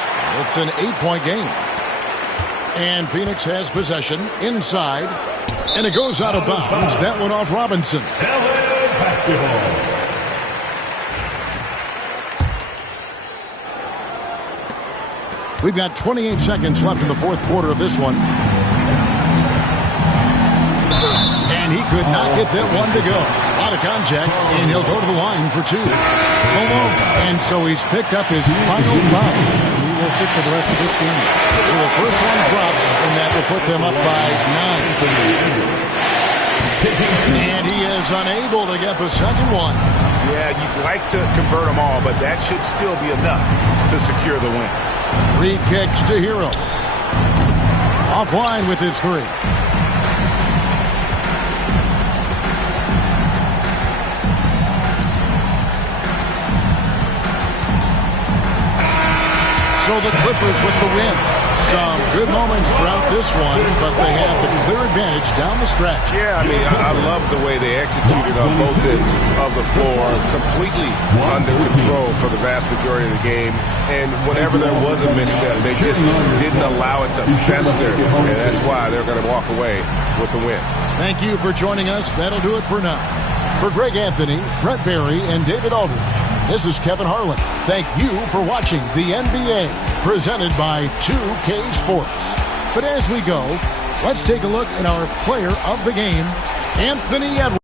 It's an 8-point game. And Phoenix has possession inside, and it goes out of bounds. That one off Robinson. We've got 28 seconds left in the 4th quarter of this one. And he could not get that one to go. A lot of contact, and he'll go to the line for 2. And so he's picked up his final foul. He will sit for the rest of this game. So the first one drops, and that will put them up by 9. And he is unable to get the second one. Yeah, you'd like to convert them all, but that should still be enough to secure the win. 3 kicks to Hero. Offline with his 3. So the Clippers with the win. Some good moments throughout this one, but they had the clear advantage down the stretch. Yeah, I mean, I love the way they executed on both ends of the floor, completely under control for the vast majority of the game. And whenever there was a misstep, they just didn't allow it to fester, and that's why they're going to walk away with the win. Thank you for joining us. That'll do it for now. For Greg Anthony, Brent Barry, and David Aldridge, this is Kevin Harlan. Thank you for watching the NBA, presented by 2K Sports. But as we go, let's take a look at our player of the game, Anthony Edwards.